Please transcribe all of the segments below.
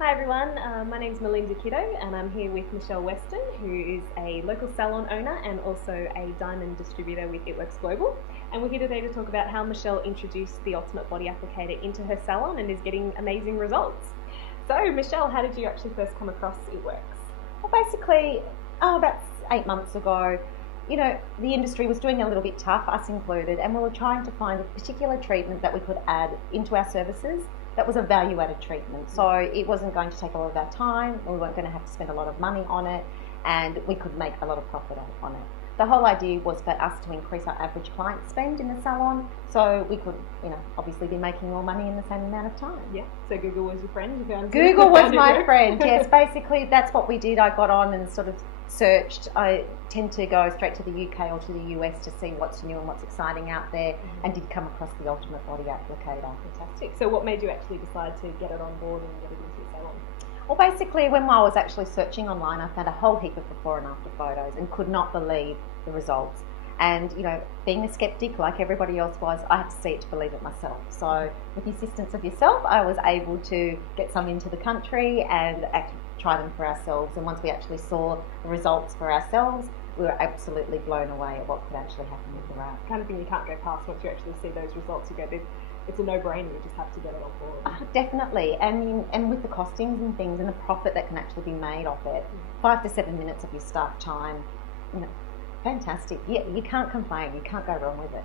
Hi everyone, my name's Melinda Kitto and I'm here with Michelle Weston, who is a local salon owner and also a Diamond Distributor with It Works Global. And we're here today to talk about how Michelle introduced the Ultimate Body Applicator into her salon and is getting amazing results. So Michelle, how did you actually first come across It Works? Well, basically, about 8 months ago, the industry was doing a little bit tough, us included, and we were trying to find a particular treatment that we could add into our services that was a value-added treatment. So it wasn't going to take a lot of our time, we weren't going to have to spend a lot of money on it, and we could make a lot of profit on it. The whole idea was for us to increase our average client spend in the salon, so we could, obviously be making more money in the same amount of time. Yeah, so Google was your friend? Google was my friend, yes. Basically, that's what we did. I got on and sort of searched. I tend to go straight to the UK or to the US to see what's new and what's exciting out there, and did come across the Ultimate Body Applicator. Fantastic. So what made you actually decide to get it on board and get it into your salon? Well, basically, when I was actually searching online, I found a whole heap of before and after photos and could not believe the results. And, being a skeptic like everybody else was, I had to see it to believe it myself. So with the assistance of yourself, I was able to get some into the country and try them for ourselves. And once we actually saw the results for ourselves, we were absolutely blown away at what could actually happen with the wrap. Kind of thing you can't go past once you actually see those results. You go, it's a no-brainer, you just have to get it on board. Definitely, and with the costings and things and the profit that can actually be made off it, 5 to 7 minutes of your staff time, fantastic. Yeah, you can't complain, you can't go wrong with it.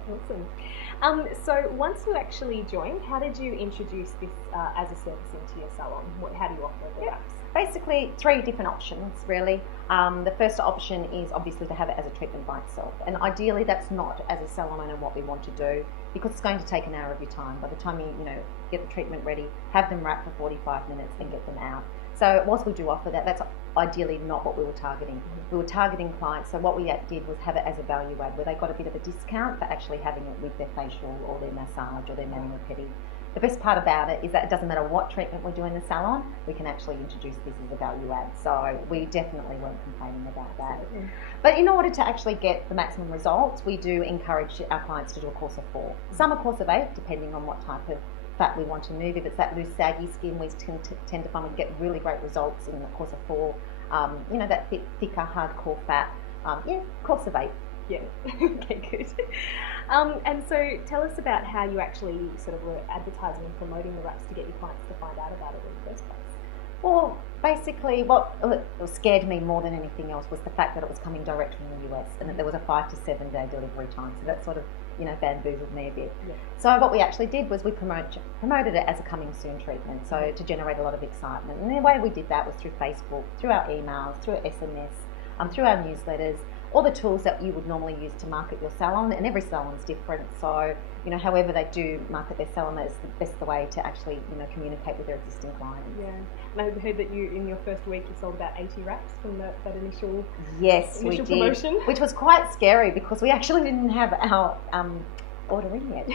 Awesome. So once you actually joined, how did you introduce this as a service into your salon? How do you offer the wraps? Basically, 3 different options, really. The first option is obviously to have it as a treatment by itself. And ideally, that's not, as a salon owner, what we want to do, because it's going to take an hour of your time. By the time you, get the treatment ready, have them wrap for 45 minutes and get them out. So whilst we do offer that, that's ideally not what we were targeting. We were targeting clients, so what we did was have it as a value add, where they got a bit of a discount for actually having it with their facial or their massage or their mani or pedi. The best part about it is that it doesn't matter what treatment we do in the salon, we can actually introduce this as a value add. So we definitely weren't complaining about that. But in order to actually get the maximum results, we do encourage our clients to do a course of 4. Some a course of 8, depending on what type of fat we want to move. If it's that loose, saggy skin, we tend to find we get really great results in the course of 4. That thicker, hardcore fat, course of 8. Yeah, okay, good. And so tell us about how you actually sort of were advertising and promoting the wraps to get your clients to find out about it in the first place. Well, basically what scared me more than anything else was the fact that it was coming direct from the US and that there was a 5 to 7 day delivery time. So that sort of, bamboozled me a bit. Yeah. So what we actually did was we promoted it as a coming soon treatment, so to generate a lot of excitement. And the way we did that was through Facebook, through our emails, through SMS, through our newsletters, all the tools that you would normally use to market your salon, and every salon's different. So, however they do market their salon, that's the way to actually, communicate with their existing clients. Yeah, and I heard that you, in your first week, you sold about 80 wraps from that initial we did, promotion. Which was quite scary because we actually didn't have our order in yet.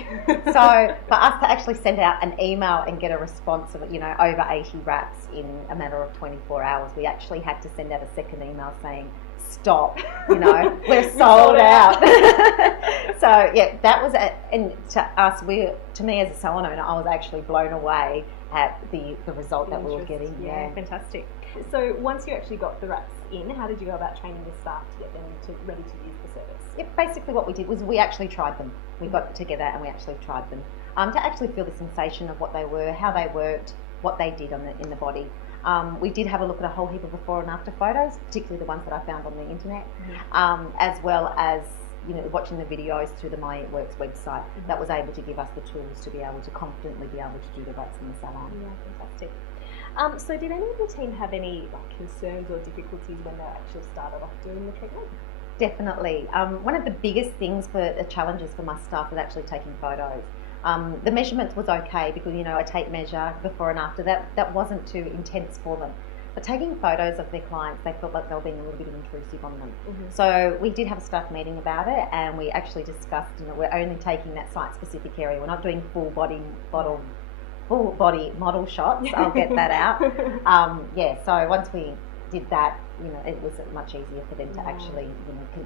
So for us to actually send out an email and get a response of, over 80 wraps in a matter of 24 hours, we actually had to send out a second email saying, stop, we're sold out. So yeah, that was it. And to me as a salon owner, I was actually blown away at the result that we were getting. Yeah, fantastic. So once you actually got the wraps in, how did you go about training your staff to get them ready to use the service? Yeah, basically what we did was we actually tried them. We got together and we actually tried them to actually feel the sensation of what they were, how they worked, what they did in the body. We did have a look at a whole heap of before and after photos, particularly the ones that I found on the internet, as well as watching the videos through the My It Works website. That was able to give us the tools to be able to confidently be able to do the wraps in the salon. Yeah, fantastic. So did any of the team have any concerns or difficulties when they actually started off doing the treatment? Definitely. One of the biggest things for the challenges for my staff was actually taking photos. The measurements was okay because, I tape measure before and after. That wasn't too intense for them. But taking photos of their clients, they felt like they were being a little bit intrusive on them. So we did have a staff meeting about it, and we actually discussed, we're only taking that site-specific area. We're not doing full body model shots. I'll get that out. So once we did that, it was much easier for them to actually,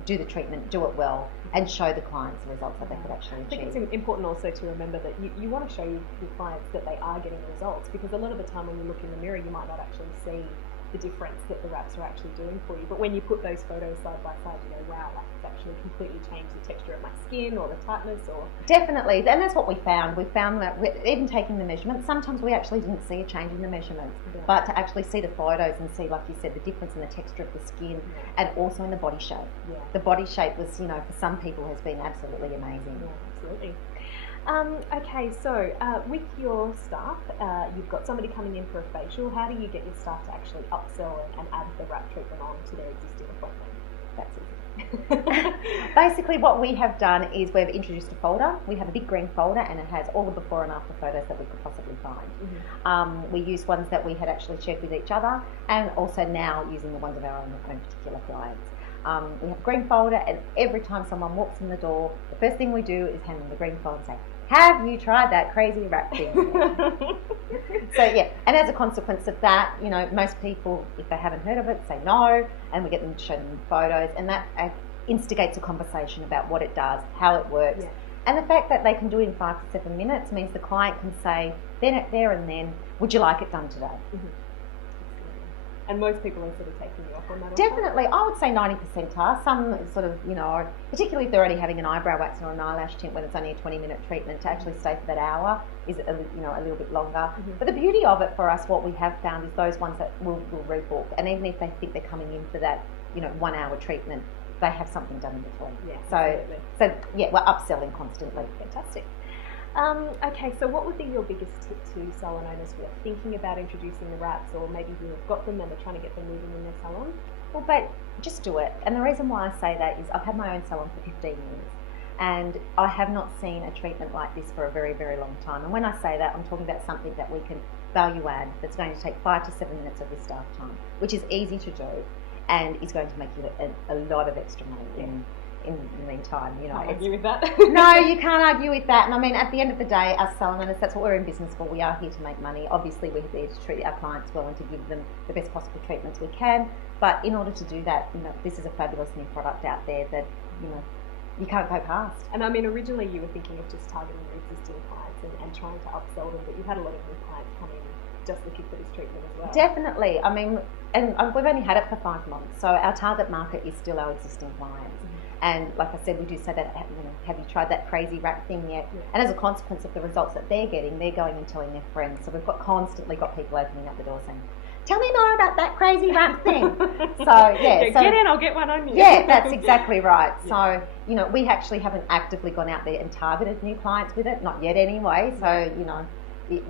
do the treatment, do it well, and show the clients the results that they could actually achieve. I think it's important also to remember that you want to show your clients that they are getting results, because a lot of the time when you look in the mirror, you might not actually see the difference that the wraps are actually doing for you. But when you put those photos side by side, you go, wow, it's actually completely changed the texture of my skin or the tightness. Or Definitely, and that's what we found. We found that even taking the measurements, sometimes we actually didn't see a change in the measurements, but to actually see the photos and see, like you said, the difference in the texture of the skin and also in the body shape. The body shape was, for some people, has been absolutely amazing. Absolutely. Okay, so with your staff, you've got somebody coming in for a facial. How do you get your staff to actually upsell and add the wrap treatment on to their existing appointment? That's easy. Basically, what we have done is we've introduced a folder. We have a big green folder, and it has all the before and after photos that we could possibly find. We use ones that we had actually shared with each other, and also now using the ones of our own particular clients. We have a green folder, and every time someone walks in the door, the first thing we do is hand them the green folder and say, have you tried that crazy wrap thing? So yeah, and as a consequence of that, most people, if they haven't heard of it, say no, and we get them to show them photos, and that instigates a conversation about what it does, how it works, and the fact that they can do it in 5 to 7 minutes means the client can say, there and then, would you like it done today? And most people are sort of taking you up on that. Definitely, I would say 90% are. Some sort of, particularly if they're only having an eyebrow wax or an eyelash tint when it's only a 20-minute treatment, to actually stay for that hour is a little bit longer. But the beauty of it for us, what we have found, is those ones that will rebook, and even if they think they're coming in for that 1 hour treatment, they have something done in between. So yeah, we're upselling constantly. Fantastic. Okay, so what would be your biggest tip to salon owners who are thinking about introducing the wraps, or maybe who have got them and are trying to get them moving in their salon? Well, but just do it. And the reason why I say that is I've had my own salon for 15 years, and I have not seen a treatment like this for a very, very long time. And when I say that, I'm talking about something that we can value add, that's going to take 5 to 7 minutes of your staff time, which is easy to do and is going to make you a lot of extra money in the meantime. Can't argue with that. No, you can't argue with that. And I mean, at the end of the day, us salon owners, that's what we're in business for. We are here to make money. Obviously, we're here to treat our clients well and to give them the best possible treatments we can. But in order to do that, this is a fabulous new product out there that, you can't go past. And I mean, originally you were thinking of just targeting your existing clients and trying to upsell them, but you've had a lot of new clients come in just looking for this treatment as well. Definitely. I mean, and we've only had it for 5 months, so our target market is still our existing clients. And like I said, we do say that, have you tried that crazy wrap thing yet? And as a consequence of the results that they're getting, they're going and telling their friends. So we've constantly got people opening up the door saying, tell me more about that crazy wrap thing. So get in, I'll get one on you. Yeah, that's exactly right. So, we actually haven't actively gone out there and targeted new clients with it, not yet anyway. So,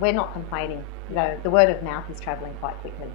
we're not complaining. The word of mouth is travelling quite quickly.